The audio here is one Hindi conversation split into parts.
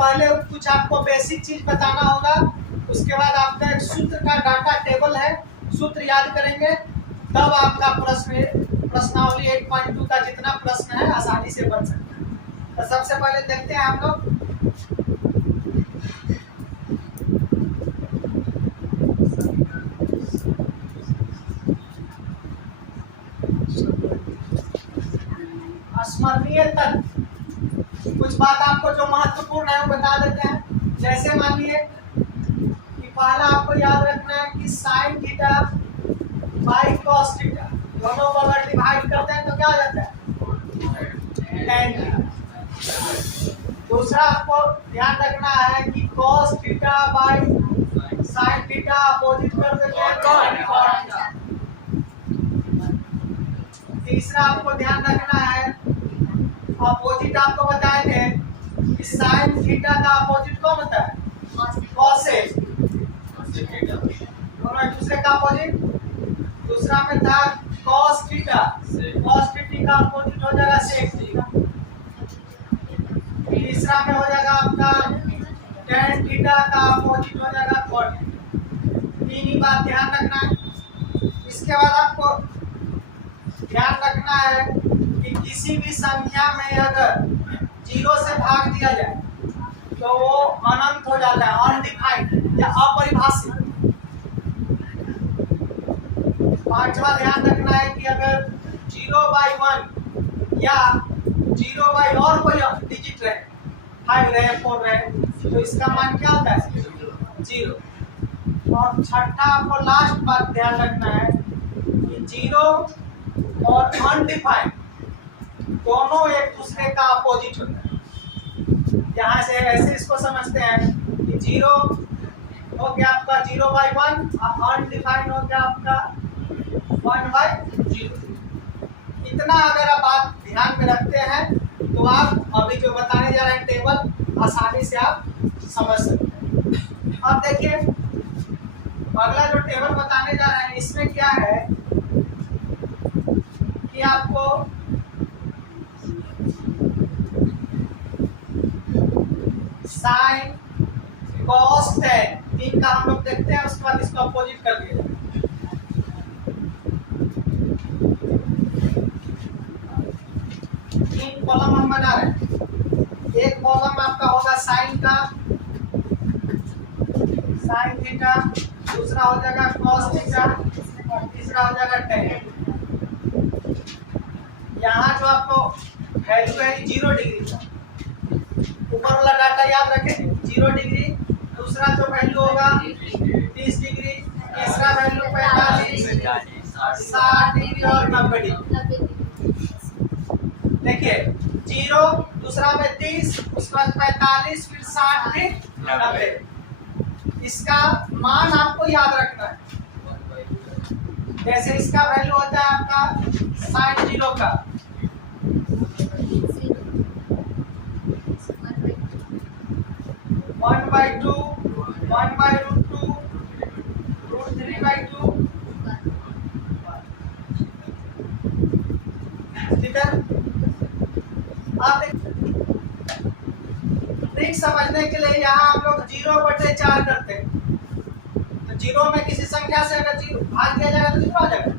पहले कुछ आपको बेसिक चीज बताना होगा। उसके बाद आपका एक सूत्र का डाटा टेबल है, सूत्र याद करेंगे, तब आपका प्रश्नावली 8.2 का जितना प्रश्न है आसानी से बन सकता है। तो सबसे पहले देखते हैं हम लोग स्मरणीय तथ्य। कुछ बात आपको जो महत्वपूर्ण है वो बता देते हैं। जैसे मानिए कि पहला आपको याद रखना है कि sine theta by cos theta दोनों को अगर डिवाइड करते हैं तो क्या हो जाता है tan थीटा। दूसरा आपको ध्यान रखना है कि cos theta by sine theta opposite कर देते हैं तो कॉट थीटा। तीसरा आपको ध्यान रखना है, अपोजिट आपको बताए थे कि साइन थीटा का अपोजिट कौन होता है कॉसेक, दोनों एक दूसरे का अपोजिट। दूसरा में था कॉस थीटा, कॉस थीटा का अपोजिट हो जाएगा सेक थीटा। तीसरा में हो जाएगा आपका tan थीटा का अपोजिट हो जाएगा कॉट थीटा। तीन ही बात ध्यान रखना है। इसके बाद आपको ध्यान रखना है कि किसी भी संख्या में अगर 0 से भाग दिया जाए तो वो अनंत हो जाता है, अनडिफाइंड या अपरिभाषित। पांचवा ध्यान रखना है कि अगर 0/1 या 0 और कोई डिजिट रहे, 5 रहे, 4 रहे, तो इसका मान क्या होता है 0। और छठा आपको लास्ट बात ध्यान रखना है कि 0 और अनडिफाइंड दोनों एक दूसरे का अपोजिट होता है। यहाँ से ऐसे इसको समझते हैं कि 0 हो गया आपका 0/1 और अनडिफाइंड हो गया आपका 1/0। इतना अगर आप बात ध्यान में रखते हैं तो आप अभी जो बताने जा रहे हैं टेबल आसानी से आप समझ सकते हैं। अब देखिए अगला जो टेबल बताने जा रहे हैं इसमें क्या है कि आपको साइन कॉस tan तीन का हम लोग देखते हैं, उसके बाद इसको अपोजिट कर दिया। तीन कॉलम हम बना रहे हैं। एक कॉलम आपका होगा साइन का, साइन थीटा, दूसरा हो जाएगा कॉस थीटा, तीसरा हो जाएगा tan। यहाँ जो आपको वैल्यू है 0 डिग्री का, ऊपर वाला डाटा याद रखें 0 डिग्री। दूसरा जो वैल्यू होगा 30 डिग्री, तीसरा वैल्यू 45, 60 डिग्री और 90 डिग्री। देखिए 0, दूसरा में 30, उसके बाद 45, फिर 60, फिर 90। इसका मान आपको याद रखना है। जैसे इसका वैल्यू होता है आपका sin 0 का 1/2, 1/√2, √3/2। ठीक है, आप ट्रिक समझने के लिए यहाँ हम लोग 0/4 करते हैं। तो 0 में किसी संख्या से अगर 0 भाग दिया जाएगा तो कितना आ जाएगा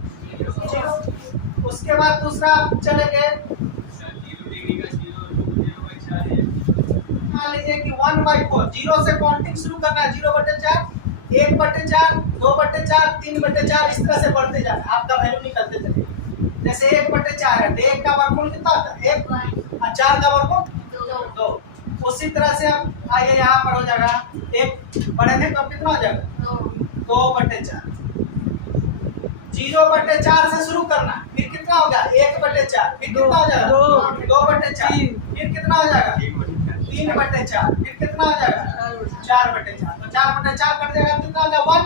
0। उसके बाद दूसरा चले गए, मान लीजिए कि 1/4, 0 से काउंटिंग शुरू करना है। 0/4, 1/4, 2/4, 3/4, इस तरह से बढ़ते जाए, आपका वैल्यू निकलते चले। जैसे 1/4 है तो 1 का वर्गमूल कितना होता है 1 और 4 का वर्गमूल 2। उसी तरह से अब आइए यहाँ पर हो जाएगा 1 बढ़ेंगे तो कितना हो जाएगा 2/4। 0/4 से शुरू करना, फिर कितना हो गया 1/4, फिर कितना हो जाएगा 2/4, फिर कितना हो जाएगा 3/4, फिर कितना हो जाएगा 4/4। तो 4/4 कर देगा कितना हो जाएगा 1।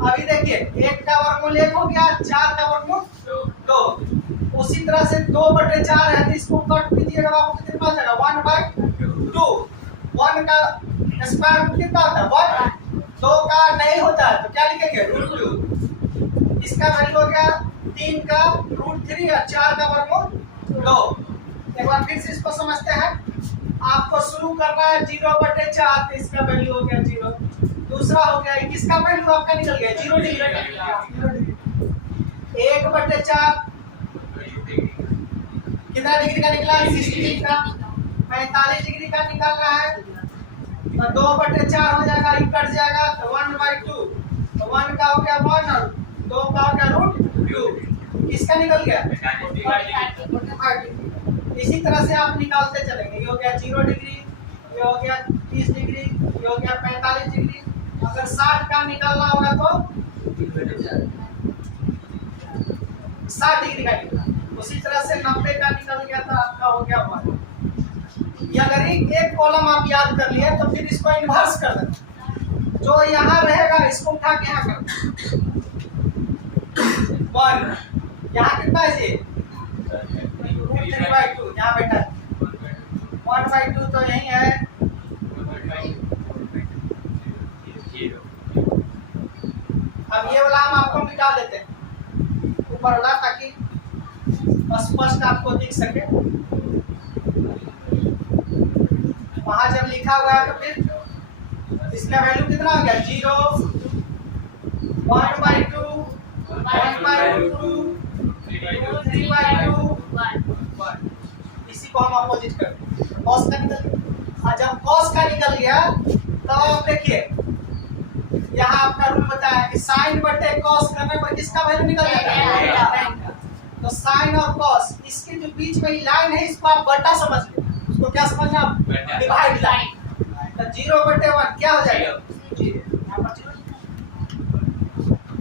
अभी देखिए 1 का वर्गमूल 1 हो गया, 4 का वर्गमूल 2। उसी तरह से 2/4 है तो इसको कट कीजिएगा, आपको कितना हो जाएगा 1/2। 1 का स्क्वायर रूट कितना होता है 1, 2 का नहीं होता है तो क्या लिखेंगे √2। इसका वैल्यू हो गया 3 का √3 और 4 का वर्गमूल 2। एक बार फिर से इसको समझते हैं। आपको शुरू करना है 0/4, तो इसका वैल्यू हो गया 0। दूसरा हो गया किसका वैल्यू आपका निकल गया 0 डिग्री। 1/4 कितना डिग्री का निकला 60 डिग्री का। 45 डिग्री का निकालना है तो 2/4 हो जाएगा, ये कट जाएगा तो 1/2। तो 1 का हो गया 1 और 2 का हो गया √2। इसका निकल गया 45। इसी तरह से आप निकालते चलेंगे। ये हो गया 0 डिग्री, ये हो गया 30 डिग्री, ये हो गया 45 डिग्री। अगर 60 का निकालना होगा तो 60 डिग्री का निकला। उसी तरह से 90 का निकल गया था आपका हो गया 1। ये अगर एक कॉलम आप याद कर लिए तो फिर इसको इन्वर्स कर देना। जो यहाँ रहेगा इसको उठा के यहाँ कर 1। यहाँ कितना है जी 3/2 यहाँ बैठा है 1/2 तो यही है। अब ये वाला हम आपको मिटा देते हैं ऊपर वाला, ताकि स्पष्ट आपको दिख सके। वहां जब लिखा हुआ है तो फिर इसका वैल्यू कितना हो गया 0 1/2 1/2 3/2 1। इसी को हम अपोजिट करते हैं। कॉस का निकल गया। जब कॉस का निकल गया तब आप देखिए यहाँ आपका रूल बताया कि साइन बटे कॉस करने पर किसका वैल्यू निकल जाता है। तो साइन और कॉस इसके जो बीच में लाइन है इसको आप बटा समझ लें। उसको क्या समझना डिवाइड लाइन। तो 0/1 क्या हो जाएगा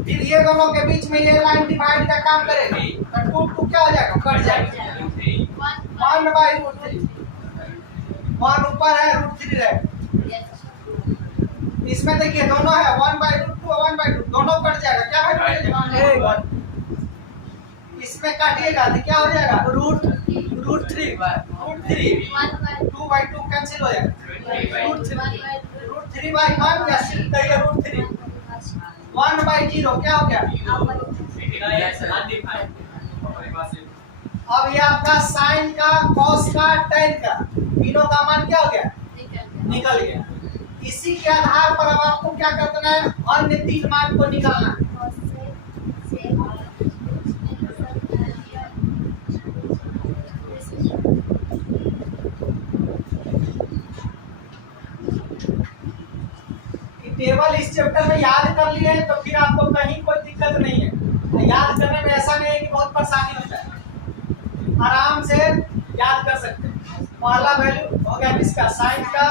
फिर ये दोनों के बीच में ये लाइन डिवाइड का काम करेगी तो 2 क्या हो जाएगा कट जाएगा 1/√3। 1 ऊपर है √3 रहेगा। इसमें देखिए दोनों है 1/√2 और 1/2 दोनों कट जाएगा। क्या है इसमें काटिएगा तो क्या हो जाएगा √3 2/2 कैंसिल हो जाएगा √3/1 या सिर्फ कहिए √3 1/0 क्या हो गया। अब ये आपका साइन का कॉस का टेन का तीनों का मान क्या हो गया निकल गया। इसी के आधार पर अब आपको क्या करना है अन्य 3 मान को निकालना है। टेबल इस चैप्टर में याद कर लिए तो फिर आपको कहीं कोई दिक्कत नहीं है। याद करने में ऐसा नहीं है कि बहुत परेशानी होता है, आराम से याद कर सकते हैं। पहला वैल्यू हो गया किसका साइन का,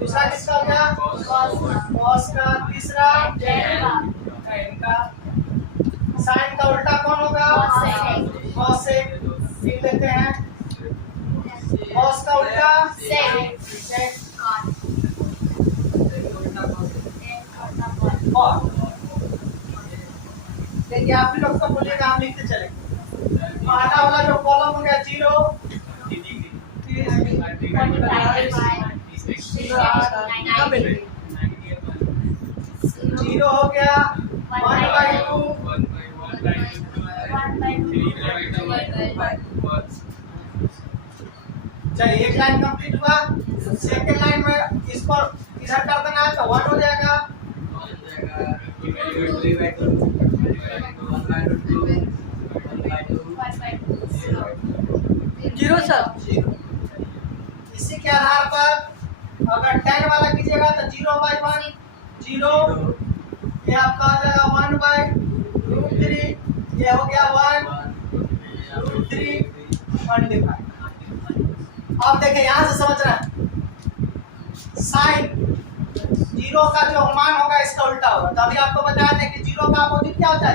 दूसरा किसका हो गया कॉस का, तीसरा टेन का। साइन का उल्टा कौन होगा कॉसेक। लिख लेते हैं कॉस का उल्टा सेक। देखिए आप भी लोग सब बोलिएगा हम लिखते चलेंगे। पहला वाला जो कॉलम हो गया 0 हो गया 1/2 चलिए एक लाइन कंप्लीट हुआ। सेकंड लाइन में इस पर इधर कर देना है तो 1 हो जाएगा 0 सर 0। इसी के आधार पर अगर 10 वाला कीजिएगा तो 0/1 0 ये आपका हो जाएगा 1/√3 ये हो गया 1√3 1/5। अब देखिए यहाँ से समझ रहे हैं साइन 0 का जो मान होगा इसका उल्टा होगा। तो अभी आपको बताया था कि 0 का अपोजिट क्या होता है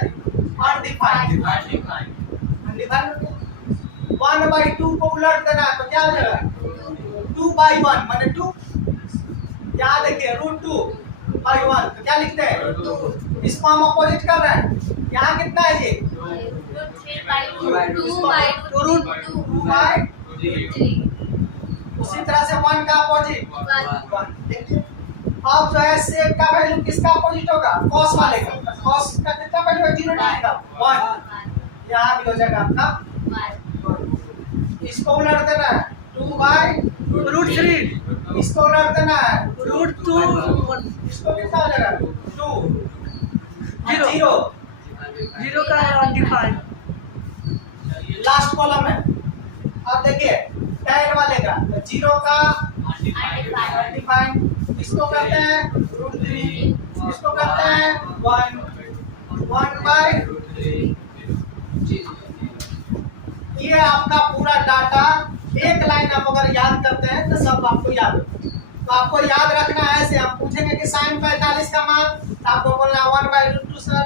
अनडिफाइंड। 1/2 को उलट देना तो क्या हो जाएगा 2/1 माने 2। यहाँ देखिए √2/1 तो क्या लिखते हैं 2। इसको हम अपोजिट कर रहे हैं। यहाँ कितना है ये 2/2 उसी तरह से 1 का अपोजिट 1। देखिए अब जो है सेक का वैल्यू किसका अपोजिट होगा कॉस वाले का। कॉस का कितना वैल्यू है 0 डिग्री का 1। यहाँ भी हो जाएगा आपका इसको उलट देना है 2/√3। इसको रख देना है √2 इसको कितना हो जाएगा 2 0 0 का डिफाइन लास्ट कॉलम है। अब देखिए tan वाले का 0 का डिफाइन इसको करते हैं √3 इसको करते हैं 1/√3। ये आपका पूरा डाटा एक लाइन आप अगर याद करते हैं तो सब आपको याद हो। तो आपको याद रखना है ऐसे हम पूछेंगे कि sin 45 का मान तो आपको बोलना 1/√2 सर।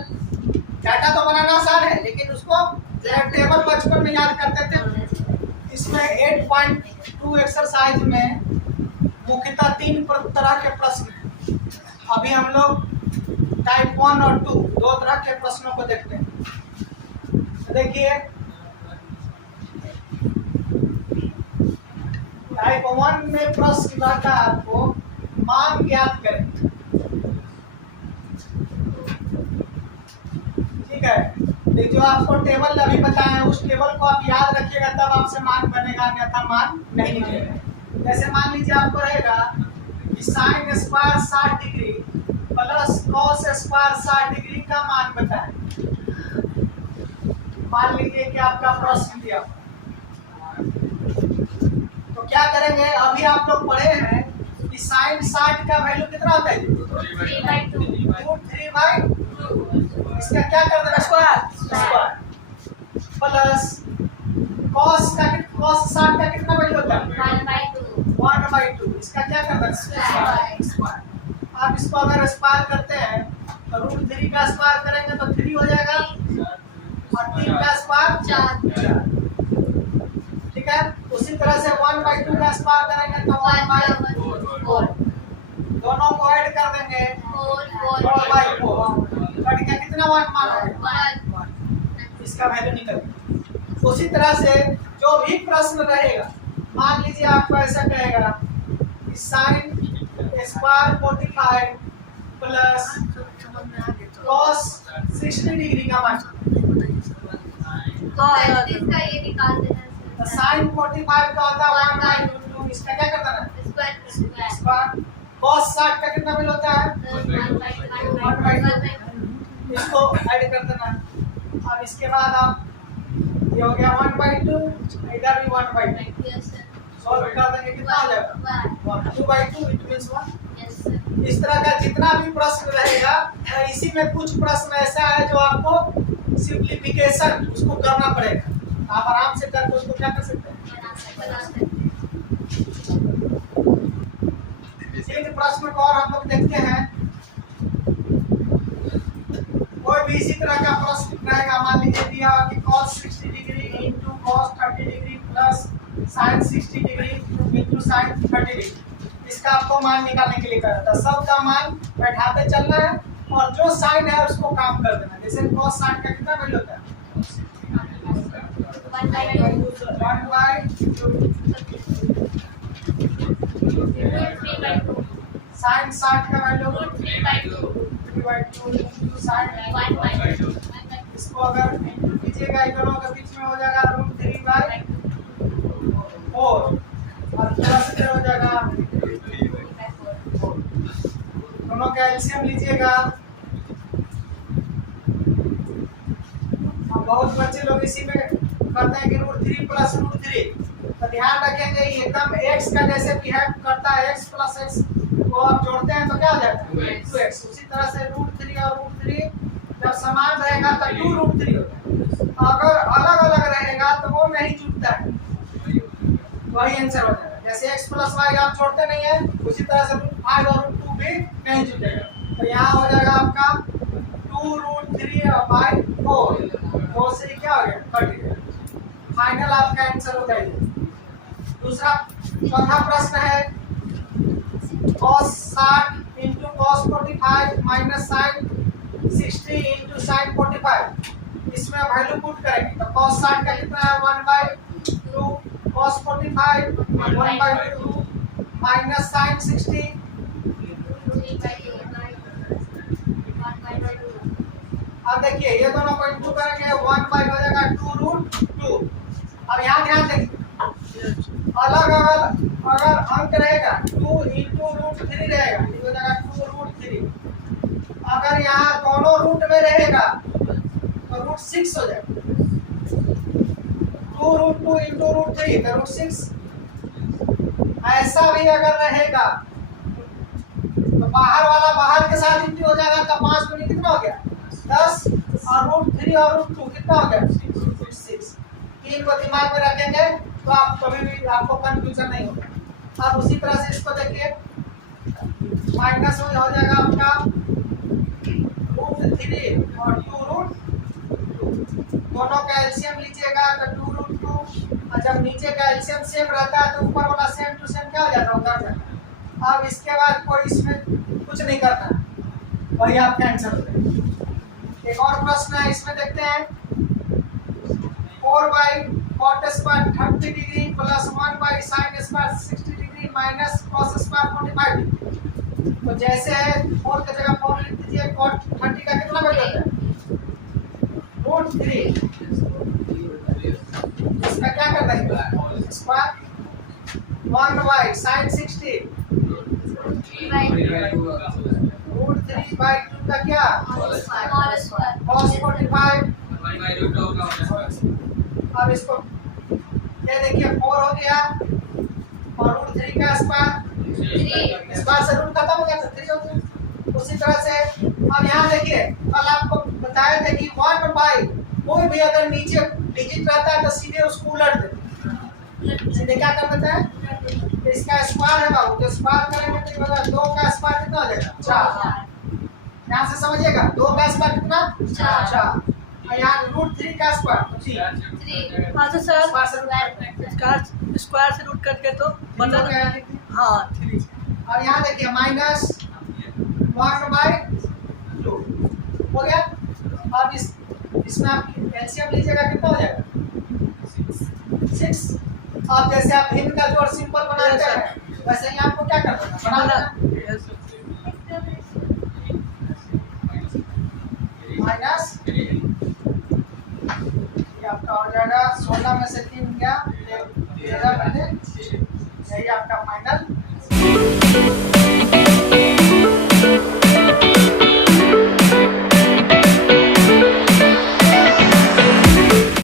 डाटा तो बनाना आसान है लेकिन उसको टेबल बचपन में याद करते थे। इसमें 8.2 एक्सरसाइज में मुख्यतः 3 तरह के प्रश्न हैं। अभी हम लोग टाइप 1 और 2 दो तरह के प्रश्नों को देखते हैं। देखिए टाइप 1 में प्रश्न रहता है आपको मान ज्ञात करें। ठीक है जो आपको टेबल अभी बताए उस टेबल को आप याद रखिएगा तब आपसे मान बनेगा अन्यथा मान नहीं निकलेगा। जैसे मान लीजिए आपको रहेगा कि sin square 60 degree plus cos square 60 degree का मान बताएं। मान लीजिए कि आपका प्रश्न दिया तो क्या करेंगे अभी आप लोग पढ़े हैं कि sin 60 का वैल्यू कितना होता है 3/2 इसका क्या कर देना स्क्वायर प्लस cos 60 का कितना वैल्यू होता है 1/2 इसका क्या कर देना स्क्वायर। आप इसको अगर स्क्वायर करते हैं तो √3 का स्क्वायर करेंगे तो 3 हो जाएगा और 3 का स्क्वायर 4। ठीक है उसी तरह से 1/2 का स्क्वायर करेंगे तो 1/4 दोनों को ऐड कर देंगे 4/4 कट के कितना मान होगा 1 इसका वैल्यू निकल। उसी तरह से जो भी प्रश्न रहेगा मान लीजिए आपको ऐसा कहेगा कि sin square 45 plus cos 60 degree का मान sin 45 का होता है 1/2 इसका क्या करता है स्क्वायर cos 60 का कितना वैल्यू होता है 1/2 इसको ऐड कर देना। अब इसके बाद आप ये हो गया 1/2 इधर भी 1/2 सॉल्व कर देंगे कितना हो जाएगा 2/2 इट मींस 1। इस तरह का जितना भी प्रश्न रहेगा इसी में कुछ प्रश्न ऐसा है जो आपको सिंपलीफिकेशन उसको करना पड़ेगा। आप आराम से करके उसको क्या कर सकते हैं इस प्रश्न को और हम लोग देखते हैं। कोई भी इसी तरह का प्रश्न रहेगा मान लीजिए दिया कि cos 60 degree into cos 30 degree plus sin 60 degree into sin 30 degree इसका आपको मान निकालने के लिए कहा था। सब का मान बैठाते चलना है और जो साइन है उसको काम कर देना। जैसे cos 60 का कितना वैल्यू होता है 1/2 sin 60 का वैल्यू 3/2 sin 1/2 इसको अगर इंटू कीजिएगा दोनों के बीच में हो जाएगा √3/4 और प्लस हो जाएगा दोनों का एलसीएम लीजिएगा। बहुत बच्चे लोग इसी में करते हैं कि √3 प्लस √3 तो ध्यान रखेंगे एकदम x का जैसे बिहेव करता है x प्लस x को आप जोड़ते हैं तो क्या हो जाएगा 2x। उसी तरह से √3 और √3 जब समान रहेगा तो 2√3 होता है। अगर अलग अलग रहेगा तो वो नहीं जुड़ता है वही आंसर हो जाएगा। जैसे x प्लस y आप जोड़ते नहीं है उसी तरह से √5 और √2 भी नहीं जुड़ेगा तो यहाँ हो जाएगा आपका 2√3/4 4 से क्या हो गया कट गया फाइनल आपका आंसर हो जाएगा। दूसरा चौथा प्रश्न है cos 60 into cos 45 minus sin 60 into sin 45 इसमें वैल्यू पुट करेंगे तो cos 60 का कितना है 1/2 cos 45 1/2 माइनस sin 60 अब देखिए ये दोनों को इंटू करेंगे 1/2 हो जाएगा 2√2। अब यहाँ ध्यान देखिए अलग अगर अंक रहेगा 2 इंटू रूट 3 रहेगा, ये हो जाएगा 2 रूट 3। अगर यहाँ दोनों रूट में रहेगा तो रूट 6 हो जाएगा। 2 रूट 2 इंटू रूट 3 तो रूट 6। ऐसा भी अगर रहेगा तो बाहर वाला बाहर के साथ इंटू हो जाएगा, तो 5 दूनी कितना हो गया 10, और रूट 3 और रूट 2 कितना हो गया 6। तीन को दिमाग में रखेंगे तो आप कभी भी आपको कंफ्यूजन नहीं होगा। अब उसी तरह से इसको देखिए, माइनस में हो जाएगा आपका रूट 3 और 2 रूट 2, दोनों का एलसीएम लीजिएगा तो 2 रूट 2, और जब नीचे का एलसीएम सेम रहता है तो ऊपर वाला सेम टू सेम क्या हो जाता है, उतर जाता है। अब इसके बाद कोई इसमें कुछ नहीं करना, वही आपका आंसर हो जाएगा। एक और प्रश्न है, इसमें देखते हैं 4 by cot square 30 degree plus 1 by sine square 60 degree minus cos square 45 degree. तो जैसे है 4 की जगह 4 लिख दीजिए, कॉट 30 का कितना बन जाता है रूट 3। इसका क्या करना है square 1 by sine 60 root 3 by 2 का क्या कॉस 45। अब इसको ये देखिए 4 हो गया और रूट 3 का स्क्वायर, स्क्वायर से रूट खत्म हो गया तो 3 हो गया। उसी तरह से अब यहाँ देखिए, कल आपको बताए थे कि 1 बाई कोई भी अगर नीचे डिजिट रहता है तो सीधे उसको उलट देते, सीधे क्या कर देते हैं, इसका स्क्वायर है बाबू, तो स्क्वायर करेंगे तो ये 2 का स्क्वायर कितना हो जाएगा 4। यहाँ से समझिएगा 2 का स्क्वायर कितना 4, और यहाँ रूट 3 का स्क्वायर 3। हाँ तो सर स्क्वायर से रूट करके तो बदल हाँ 3। और यहाँ देखिए माइनस 1 बाई 2 हो गया। अब इसमें आप एलसीएम लीजिएगा कितना हो जाएगा 6। अब जैसे आप भिन्न का जोड़ सिंपल बनाते हैं वैसे ही आपको क्या करना है बनाना, माइनस ये आपका हो जाएगा 16 में से 3 गया 13 बने, यही आपका फाइनल